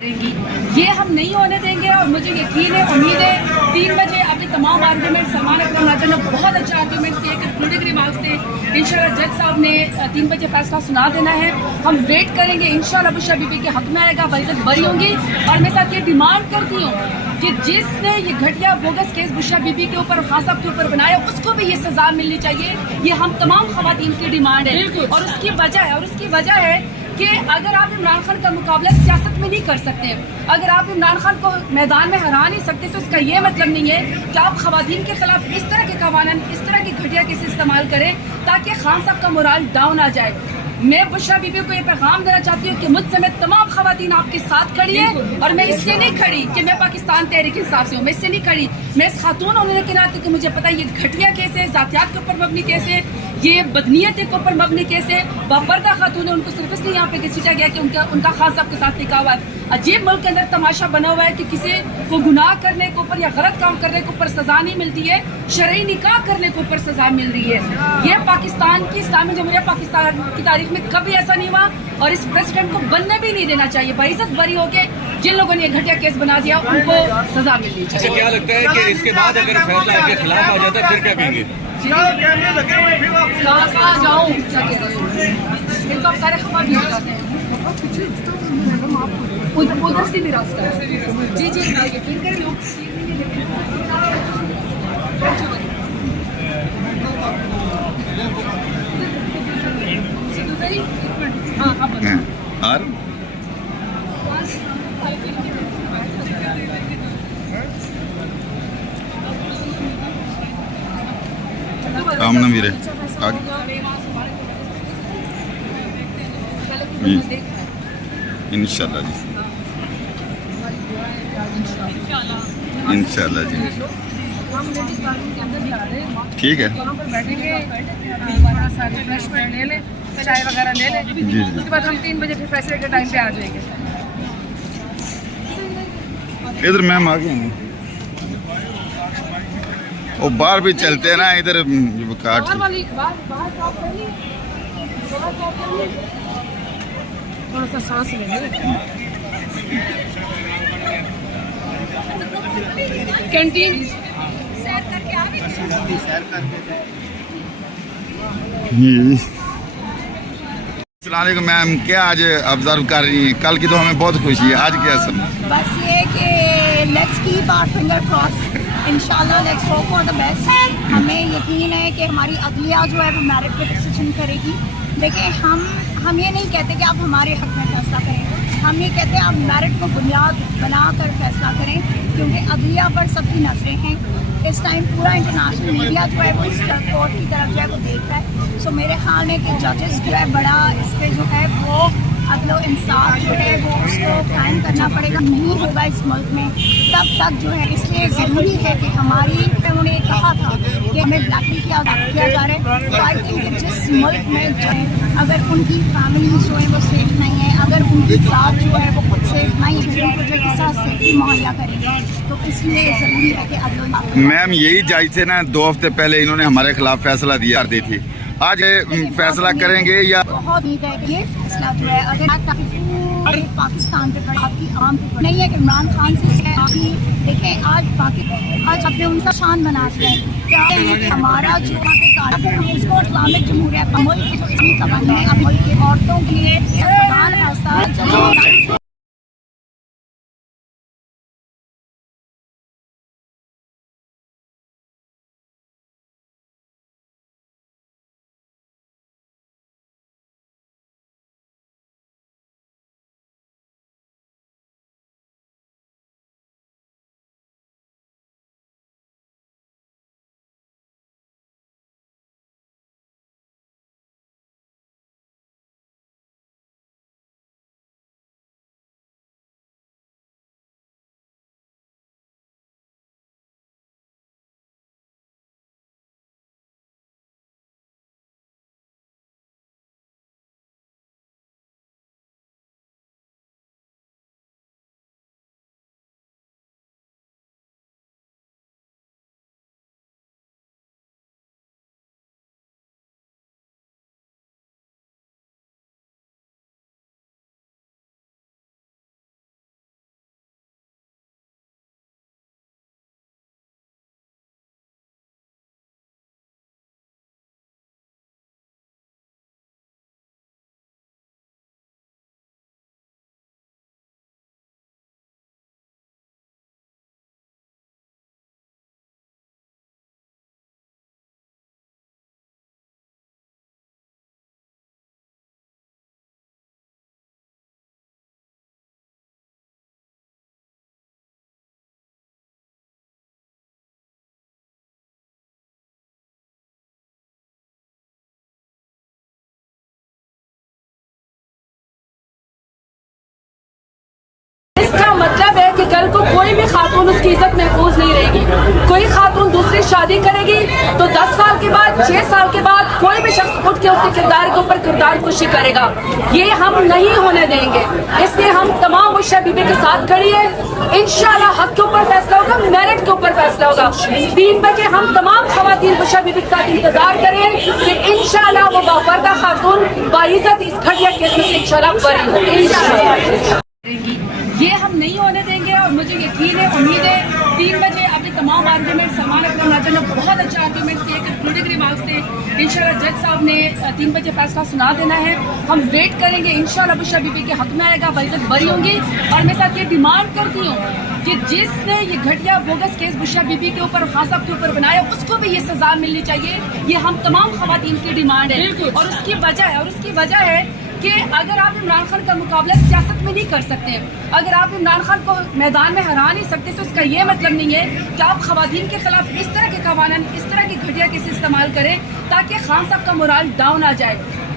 ये हम नहीं होने देंगे और मुझे यकीन है, उम्मीद है 3 बजे अपने तमाम आर्गूमेंट सलमान अकरम नाजर ने बहुत अच्छा आर्गूमेंट दिए, कंक्लूडिंग रिमार्क्स थे। इंशाल्लाह जज साहब ने 3 बजे फैसला सुना देना है। हम वेट करेंगे, इंशाल्लाह बुशरा बीबी के हक में आएगा, बाइज्जत बरी होंगी। और मैं साथ ये डिमांड करती हूँ कि जिसने ये घटिया बोगस केस बुशरा बीबी के ऊपर, खान साहब के ऊपर बनाया, उसको भी ये सजा मिलनी चाहिए। ये हम तमाम खवातीन की डिमांड है। और उसकी वजह है कि अगर आप इमरान खान का मुकाबला सियासत में नहीं कर सकते, अगर आप इमरान खान को मैदान में हरा नहीं सकते, तो इसका ये मतलब नहीं है कि आप खवातीन के खिलाफ इस तरह के कवानीन, इस तरह की घटिया केस इस्तेमाल करें ताकि खान साहब का मोराल डाउन आ जाए। मैं बुशरा बीबी को ये पैगाम देना चाहती हूँ कि मुझ समेत तमाम खवातीन आपके साथ खड़ी है। और मैं इससे नहीं खड़ी कि मैं पाकिस्तान तहरीक इंसाफ से हूँ, मैं इससे नहीं खड़ी, मैं इस खातून होने के नाते कि मुझे पता है ये घटिया केस है, जातियात के ऊपर मबनी केस है, ये बदनीयत के ऊपर मबनी केस है। बापर्दा खातून है, उनको सिर्फ इसलिए यहाँ पे घसीटा गया कि उनका खान साहब के साथ निकाह हुआ है। अजीब मुल्क के अंदर तमाशा बना हुआ है कि किसी को गुनाह करने के ऊपर या गलत काम करने के ऊपर सजा नहीं मिलती है, शरई निकाह करने के ऊपर सजा मिल रही है। ये पाकिस्तान की, इस्लामी जमहूरिया पाकिस्तान की तारीख में कभी ऐसा नहीं हुआ और इस प्रेसिडेंट को बनने भी नहीं देना चाहिए। बाइज्जत बरी होके जिन लोगों ने घटिया केस बना दिया उनको सजा मिलनी चाहिए। अच्छा, क्या लगता है कि इसके बाद अगर फैसला आपके खिलाफ आ जाता है फिर क्या कहेंगे? जाऊँ इनको आप सारे खबर भी हो जाते हैं, उधर से भी रास्ता है। जी जी, यकीन करें लोग और आमना वीरे इंशाल्लाह जी, इंशाल्लाह जी, ठीक है। बैठेंगे, थोड़ा सा रिफ्रेशमेंट ले लें, चाय वगैरह ले लें, जी। उसके बाद हम 3 बजे फिर फैसले के टाइम पे आ जाएंगे। इधर मैम आ गए हैं, वो बाहर भी चलते हैं ना, इधर काट थोड़ा सा सांस ले कैंटीन अस्सलाम मैम, क्या आज ऑब्जर्व कर रही हैं? कल की तो हमें बहुत खुशी है, आज क्या सब? बस ये कि let's keep our finger cross, इंशाल्लाह let's hope for the best. हमें यकीन है कि हमारी अदलिया जो है वो मेरिट पे डिसीजन करेगी। देखिए, हम ये नहीं कहते कि आप हमारे हक में फैसला करें, हम ये कहते हैं आप मेरिट को बुनियाद बनाकर फैसला करें, क्योंकि अदलिया पर सबकी नजरें हैं। इस टाइम पूरा इंटरनेशनल मीडिया जो है वो इस कोर्ट की तरफ जो है वो देख रहा है। सो मेरे ख्याल में कि जजेस जो है बड़ा इस पर जो है वो अदल व इंसाफ जो है वो उसको कायम करना पड़ेगा। नहीं होगा इस मुल्क में तब तक जो है, इसलिए ज़रूरी है कि हमारी, उन्होंने कहा था कि हमें ब्लैकमेल किया जा रहा है। तो आई थिंक कि जिस मुल्क में जो है अगर उनकी फैमिलीज जो है वो सेफ नहीं है, अगर उनकी जात जो है वो खुद सेफ नहीं है, उनको जो है साथ सेफ्टी मुहैया करेंगे, तो इसलिए ज़रूरी है कि अदल। मैम यही जज थे ना, 2 हफ्ते पहले इन्होंने हमारे खिलाफ फैसला दिया कर दी थी, आज फैसला करेंगे या? बहुत उम्मीद है कि ये फैसला जो है अगर पाकिस्तान पे पड़ा, आपकी आम पे नहीं है कि इमरान खान से अभी देखें, आज अपने उनका शान बनाते हैं क्या हमारा जो इसको इस्लामिक जमहूरिया मुल्क जो इतनी तमन्ना है, मुल्क की औरतों के लिए खातून उसकी इज्जत महफूज नहीं रहेगी। कोई खातून दूसरी शादी करेगी तो 10 साल के बाद, 6 साल के बाद कोई भी शख्स उठ के उसके किरदार के ऊपर किरदार कुशी करेगा। ये हम नहीं होने देंगे। इसलिए हम तमाम मुशर्रफ बीबी के साथ खड़ी है। इंशाल्लाह हक के ऊपर फैसला होगा, मेरिट के ऊपर फैसला होगा। 3 बजे हम तमाम खवातीन मुशर्रफ बीबी के साथ इंतजार करें कि इंशाल्लाह वो बापर्दा खातून बाइज्जत इस घटिया केस में से इंशाल्लाह बरी हो। इंशाल्लाह ये हम नहीं होने देंगे और मुझे यकीन है, उम्मीद है 3 बजे अपने तमाम आर्गूमेंट सलमान अकरम नाजर ने बहुत अच्छे आर्गूमेंट दिए, कंक्लूडिंग रिमार्क्स थे। इंशाल्लाह जज साहब ने 3 बजे फैसला सुना देना है। हम वेट करेंगे, इंशाल्लाह बुशरा बीबी के हक में आएगा, बाइज्जत बरी होंगी। और मैं साथ ये डिमांड करती हूँ कि जिसने ये घटिया बोगस केस बुशरा बीबी के ऊपर, खान साहब के ऊपर बनाया, उसको भी ये सजा मिलनी चाहिए। ये हम तमाम खवातीन की डिमांड है। और उसकी वजह है कि अगर आप इमरान खान का मुकाबला सियासत में नहीं कर सकते, अगर आप इमरान खान को मैदान में हरा नहीं सकते, तो इसका ये मतलब नहीं है कि आप खवातीन के खिलाफ इस तरह के कवानीन, इस तरह की घटिया केस इस्तेमाल करें ताकि खान साहब का मोराल डाउन आ जाए।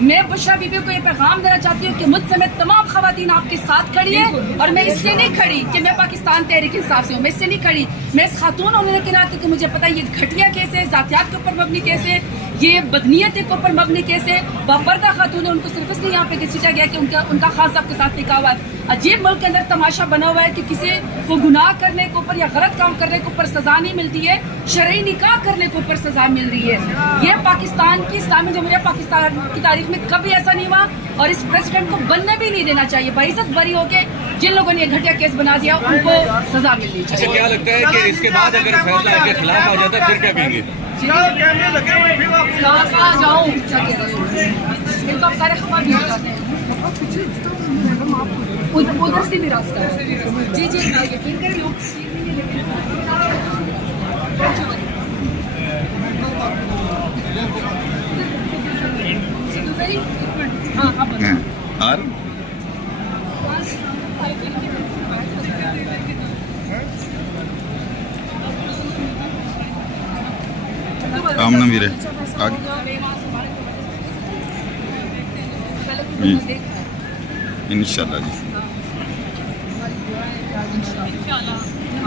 मैं बुशरा बीबी को ये पैगाम देना चाहती हूँ कि मुझ समेत तमाम खवातीन आपके साथ खड़ी है। और मैं इसलिए नहीं खड़ी कि मैं पाकिस्तान तहरीक इंसाफ से हूँ, मैं इसलिए नहीं खड़ी, मैं इस खातून होने के नाते कि मुझे पता है ये घटिया केस है, जातियात के ऊपर मबनी केस है, ये बदनीयत के ऊपर मबनी केस है। बापर्दा खातून है, उनको सिर्फ इसलिए यहाँ पे घसीटा गया कि उनका खान साहब के साथ निकाह हुआ है। अजीब मुल्क के अंदर तमाशा बना हुआ है कि किसी को गुनाह करने के ऊपर या गलत काम करने के ऊपर सजा नहीं मिलती है, शरई निकाह करने के ऊपर सजा मिल रही है। ये पाकिस्तान की, इस्लामी जमहूरिया पाकिस्तान की तारीख में कभी ऐसा नहीं हुआ और इस प्रेसिडेंट को बनने भी नहीं देना चाहिए। बाइज्जत बरी होके जिन लोगों ने ये घटिया केस बना दिया उनको सजा मिलनी चाहिए। अच्छा, क्या लगता है कि इसके बाद अगर फैसला इनके खिलाफ आ जाता है फिर क्या कहेंगे? कहाँ जाऊँ, इनको आप सारे खबर भी हो जाते हैं, उधर से भी रास्ता है। जी यकीन करें लोग और काम ना वीरे इंशाल्लाह जी,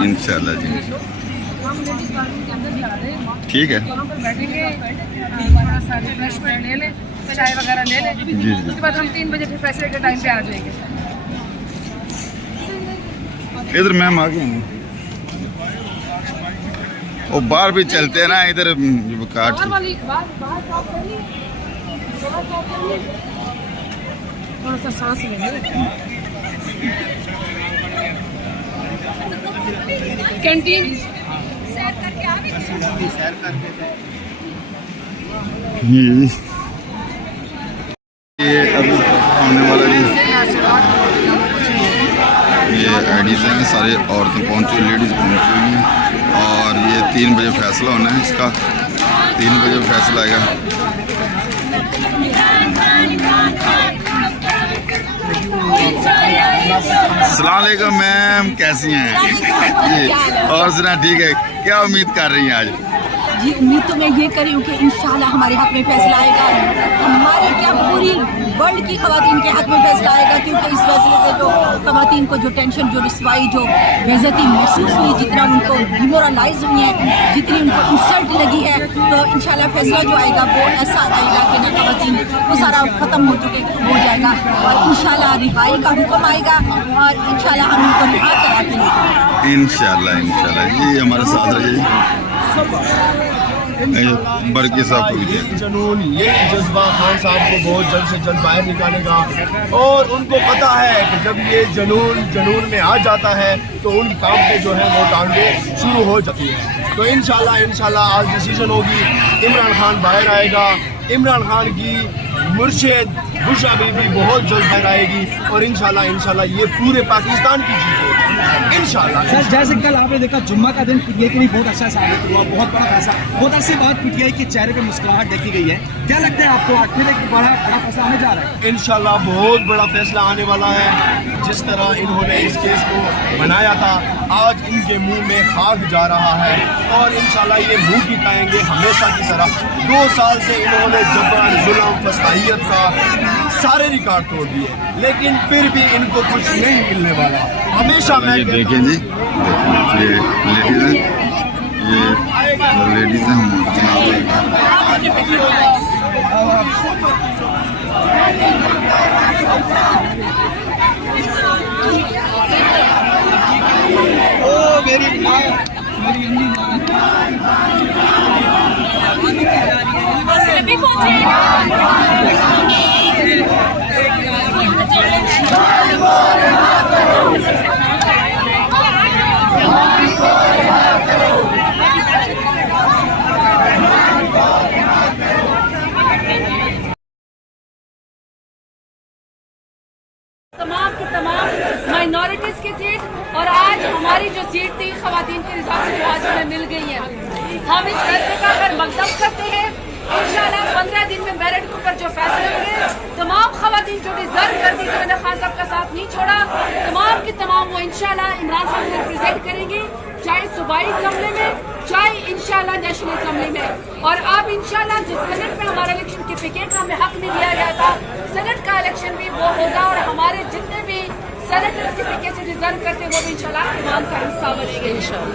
इंशाल्लाह जी, ठीक है। बैठेंगे, रिफ्रेशमेंट ले लें, चाय वगैरह ले लें, उसके बाद हम 3 बजे फिर फैसले के टाइम पे आ जाएंगे। इधर मैम आ गए हैं, वो बाहर भी चलते हैं ना, इधर काट थोड़ा सा सांस लेंगे। कैंटीन ये अभी आने वाला ये आईडीज़ हैं, सारे औरतें पहुंची, लेडीज़ पहुंची हुई हैं और ये 3 बजे फैसला होना है इसका। 3 बजे फैसला आएगा। अस्सलाम वालेकुम मैम, कैसी हैं जी? और सुना, ठीक है। क्या उम्मीद कर रही हैं आज? जी उम्मीद तो मैं ये कर रही हूँ कि इंशाल्लाह हमारे हक में फैसला आएगा, हमारे क्या पूरी वर्ल्ड की खवातीन के हक में फैसला आएगा। क्योंकि इस फैसले से जो खवातीन को जो टेंशन, जो रिस्वाई, जो बेइज्जती महसूस हुई, जितना उनको डिमोरलाइज हुई है, जितनी उनको इंसल्ट लगी है, तो इंशाल्लाह फैसला जो आएगा वो ऐसा आएगा कि ना खवातीन वो सारा ख़त्म हो जाएगा और इंशाल्लाह रिहाई का हुक्म आएगा और इंशाल्लाह हम उनको रिहा करा के लेंगे। इंशाल्लाह जी, हमारे साथ रहिए। बरकी साहब को भी जुनून, ये जज्बा खान साहब को बहुत जल्द से जल्द बाहर निकालेगा और उनको पता है कि जब ये जुनून में आ जाता है तो उन काम पे जो है वो टांगे शुरू हो जाती है। तो इंशाल्लाह आज डिसीजन होगी, इमरान खान बाहर आएगा, इमरान खान की मुर्शिद बुशरा बीबी बहुत जल्द बाहर आएगी और इंशाल्लाह ये पूरे पाकिस्तान की जीत होगी इंशाल्लाह। सर जैसे कल आपने देखा जुम्मा का दिन पीटीआई के लिए बहुत अच्छा साबित हुआ, बहुत बड़ा फैसला, बहुत अच्छी बात पीटीआई के चेहरे पे मुस्कुराहट देखी गई है। क्या लगता है आपको आखिर एक बड़ा फैसला आने जा रहा है? इंशाल्लाह बहुत बड़ा फैसला आने वाला है। जिस तरह इन्होंने इस केस को बनाया था, आज इनके मुंह में खाक जा रहा है और इंशाल्लाह ये मुंह टिकाएंगे हमेशा की तरह। 2 साल से इन्होंने जबर, जुल्म, फसाहियत का सारे रिकॉर्ड तोड़ दिए, लेकिन फिर भी इनको कुछ नहीं मिलने वाला। हमेशा मैं ये देखें जी, ये लेडीज हैं, ये लेडीज हैं, हम अभी पहुंचे तमाम की तमाम माइनॉरिटीज की सीट, और आज हमारी जो सीट थी खवातीन के हिसाब से जो आज हमें मिल गई है, हम इस फैसले का अगर मकदम करते हैं इंशाल्लाह 15 दिन में मेरिट के ऊपर जो फैसले होंगे, तमाम खवातीन जो डिजर्व करती थी मैंने खान साहब का साथ नहीं छोड़ा, तमाम की तमाम वो इंशाल्लाह इमरान खान को रिप्रेजेंट करेंगी, चाहे सूबाई असम्बली में, चाहे इंशाल्लाह नेशनल असम्बली में। और अब इंशाल्लाह जिस सेनेट में हमारा इलेक्शन के टिकट का हमें हक नहीं दिया गया था, सेनेट का इलेक्शन भी वो होगा, और हमारे जितने भी सेनेटर्स के टिकट से डिजर्व करते वो भी इंशाल्लाह ईमान का हिस्सा बनेंगे इंशाल्लाह।